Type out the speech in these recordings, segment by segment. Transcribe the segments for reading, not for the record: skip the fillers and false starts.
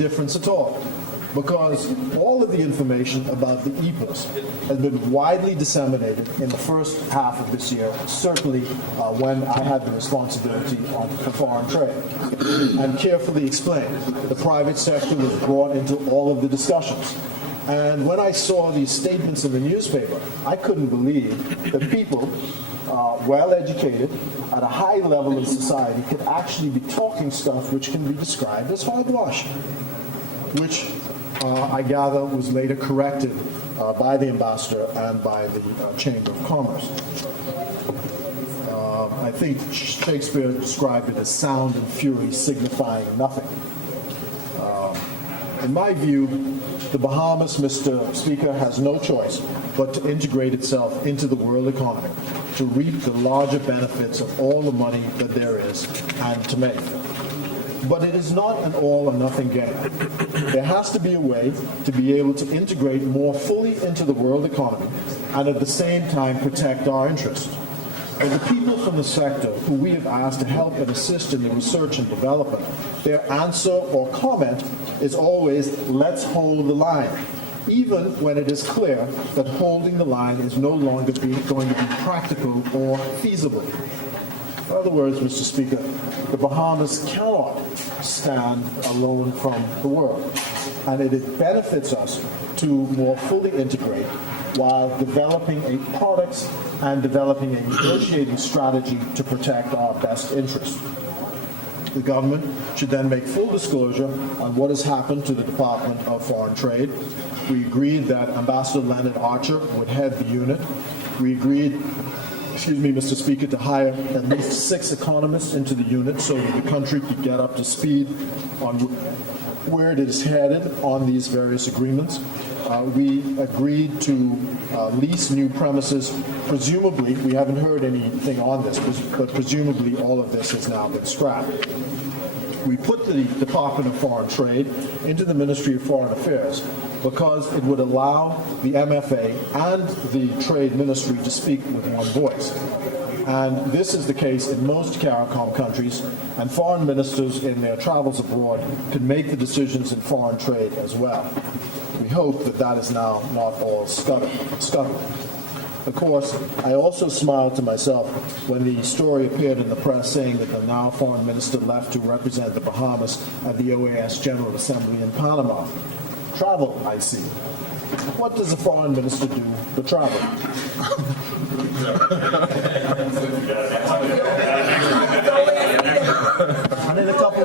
difference at all, because all of the information about the EPAs has been widely disseminated in the first half of this year, certainly when I had the responsibility for foreign trade, and carefully explained. The private sector was brought into all of the discussions. And when I saw these statements in the newspaper, I couldn't believe that people, well-educated, at a high level in society, could actually be talking stuff which can be described as hogwash, which I gather was later corrected by the ambassador and by the Chamber of Commerce. I think Shakespeare described it as sound and fury signifying nothing. In my view, the Bahamas, Mr. Speaker, has no choice but to integrate itself into the world economy, to reap the larger benefits of all the money that there is and to make. But it is not an all or nothing game. There has to be a way to be able to integrate more fully into the world economy and at the same time protect our interests. And the people from the sector who we have asked to help and assist in the research and development, their answer or comment is always, let's hold the line, even when it is clear that holding the line is no longer going to be practical or feasible. In other words, Mr. Speaker, the Bahamas cannot stand alone from the world, and it benefits us to more fully integrate while developing a products and developing a negotiating strategy to protect our best interests. The government should then make full disclosure on what has happened to the Department of Foreign Trade. We agreed that Ambassador Leonard Archer would head the unit. We agreed, Mr. Speaker, to hire at least 6 economists into the unit so that the country could get up to speed on where it is headed on these various agreements. We agreed to lease new premises. Presumably, we haven't heard anything on this, but presumably all of this has now been scrapped. We put the Department of Foreign Trade into the Ministry of Foreign Affairs because it would allow the MFA and the Trade Ministry to speak with one voice. And this is the case in most CARICOM countries, and foreign ministers in their travels abroad can make the decisions in foreign trade as well. We hope that that is now not all scuttled. Of course, I also smiled to myself when the story appeared in the press saying that the now foreign minister left to represent the Bahamas at the OAS General Assembly in Panama. Travel, I see. What does a foreign minister do but travel? And in a couple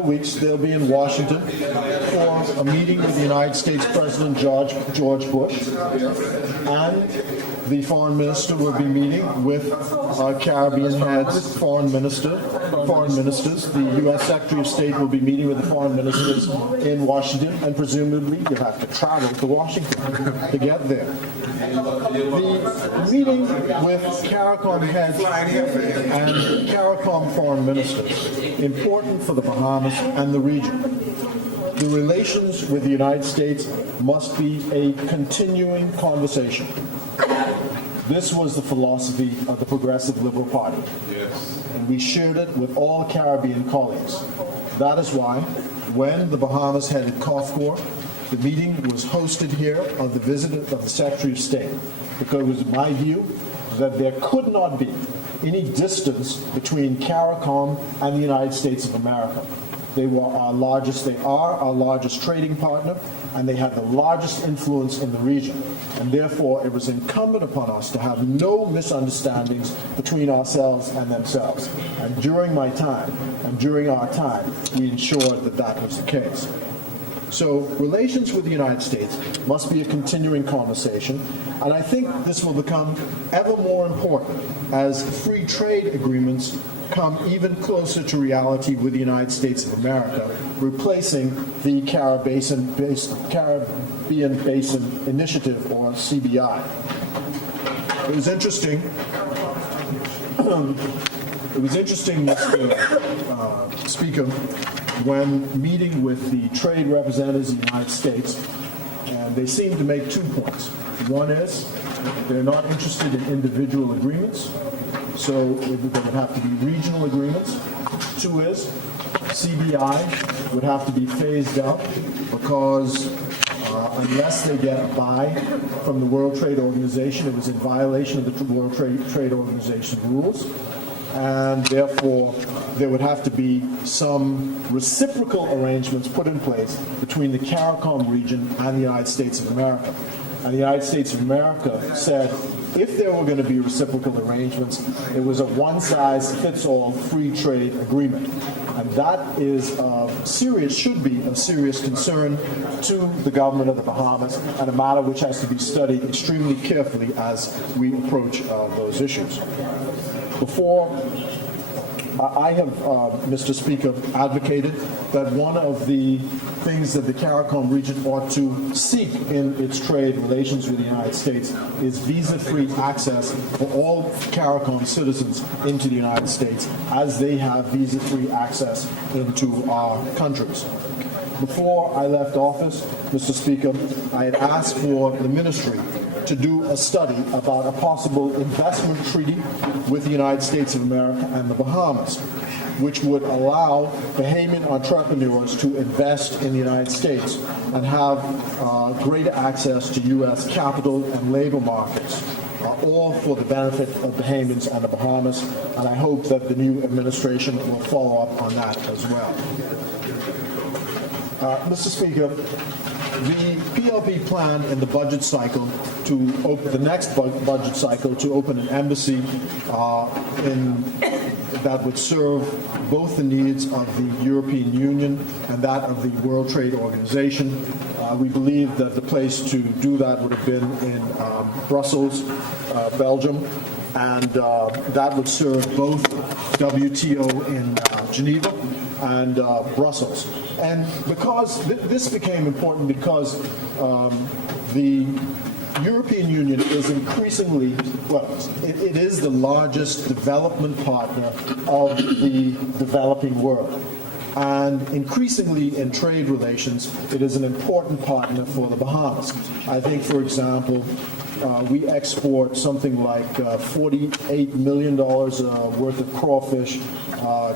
of weeks, they'll be in Washington for a meeting with the United States President George Bush, and the foreign minister will be meeting with our Caribbean heads, foreign ministers. The U.S. Secretary of State will be meeting with the foreign ministers in Washington, and presumably you'll have to travel to Washington to get there. The meeting with CARICOM heads and CARICOM foreign ministers, important for the Bahamas and the region. The relations with the United States must be a continuing conversation. This was the philosophy of the Progressive Liberal Party. Yes. And we shared it with all Caribbean colleagues. That is why, when the Bahamas headed COFCOR, the meeting was hosted here on the visit of the Secretary of State, because it was my view that there could not be any distance between CARICOM and the United States of America. They are our largest trading partner, and they have the largest influence in the region. And therefore, it was incumbent upon us to have no misunderstandings between ourselves and themselves. And during my time, and during our time, we ensured that that was the case. So relations with the United States must be a continuing conversation, and I think this will become ever more important as free trade agreements come even closer to reality with the United States of America, replacing the Caribbean Basin Initiative, or CBI. It was interesting, Mr. Speaker, when meeting with the trade representatives of the United States, and they seem to make 2 points. One is they're not interested in individual agreements, so there would have to be regional agreements. Two is CBI would have to be phased out because unless they get a buy from the World Trade Organization, it was in violation of the World Trade Organization rules, and therefore there would have to be some reciprocal arrangements put in place between the CARICOM region and the United States of America. And the United States of America said if there were going to be reciprocal arrangements, it was a one-size-fits-all free trade agreement. And that is should be of serious concern to the government of the Bahamas, and a matter which has to be studied extremely carefully as we approach those issues. Before I have, Mr. Speaker, advocated that one of the things that the CARICOM region ought to seek in its trade relations with the United States is visa-free access for all CARICOM citizens into the United States, as they have visa-free access into our countries. Before I left office, Mr. Speaker, I had asked for the ministry to do a study about a possible investment treaty with the United States of America and the Bahamas, which would allow Bahamian entrepreneurs to invest in the United States and have greater access to U.S. capital and labor markets, all for the benefit of Bahamians and the Bahamas. And I hope that the new administration will follow up on that as well. Mr. Speaker, the PLP planned in the budget cycle to open the next budget cycle to open an embassy that would serve both the needs of the European Union and that of the World Trade Organization. We believe that the place to do that would have been in Brussels, Belgium, and that would serve both WTO in Geneva and Brussels. And because this became important because the European Union is increasingly, it is the largest development partner of the developing world. And increasingly in trade relations, it is an important partner for the Bahamas. I think, for example, we export something like $48 million worth of crawfish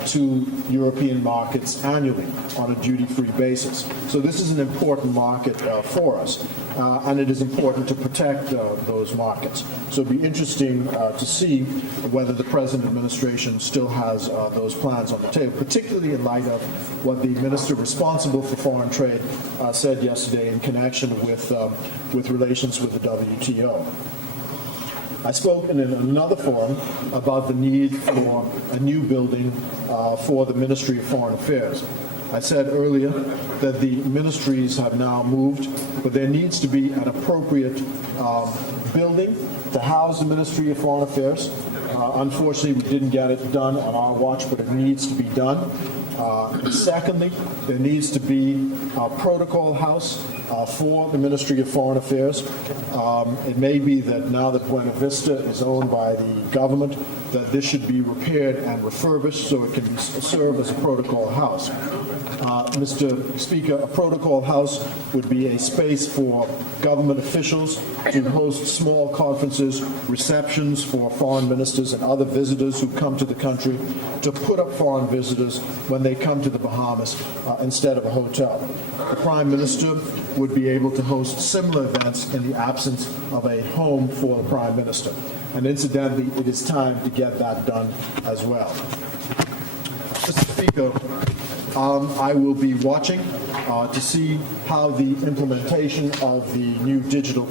to European markets annually on a duty-free basis. So this is an important market for us, and it is important to protect those markets. So it'd be interesting to see whether the present administration still has those plans on the table, particularly in light of what the minister responsible for foreign trade said yesterday in connection with relations with the WTO. I spoke in another forum about the need for a new building for the Ministry of Foreign Affairs. I said earlier that the ministries have now moved, but there needs to be an appropriate building to house the Ministry of Foreign Affairs. Unfortunately, we didn't get it done on our watch, but it needs to be done. Secondly, there needs to be a protocol house for the Ministry of Foreign Affairs. It may be that now that Buena Vista is owned by the government, that this should be repaired and refurbished so it can serve as a protocol house. Mr. Speaker, a protocol house would be a space for government officials to host small conferences, receptions for foreign ministers and other visitors who come to the country, to put up foreign visitors when they come to the Bahamas instead of a hotel. The Prime Minister would be able to host similar events in the absence of a home for the Prime Minister. And incidentally, it is time to get that done as well. Mr. Speaker, I will be watching to see how the implementation of the new digital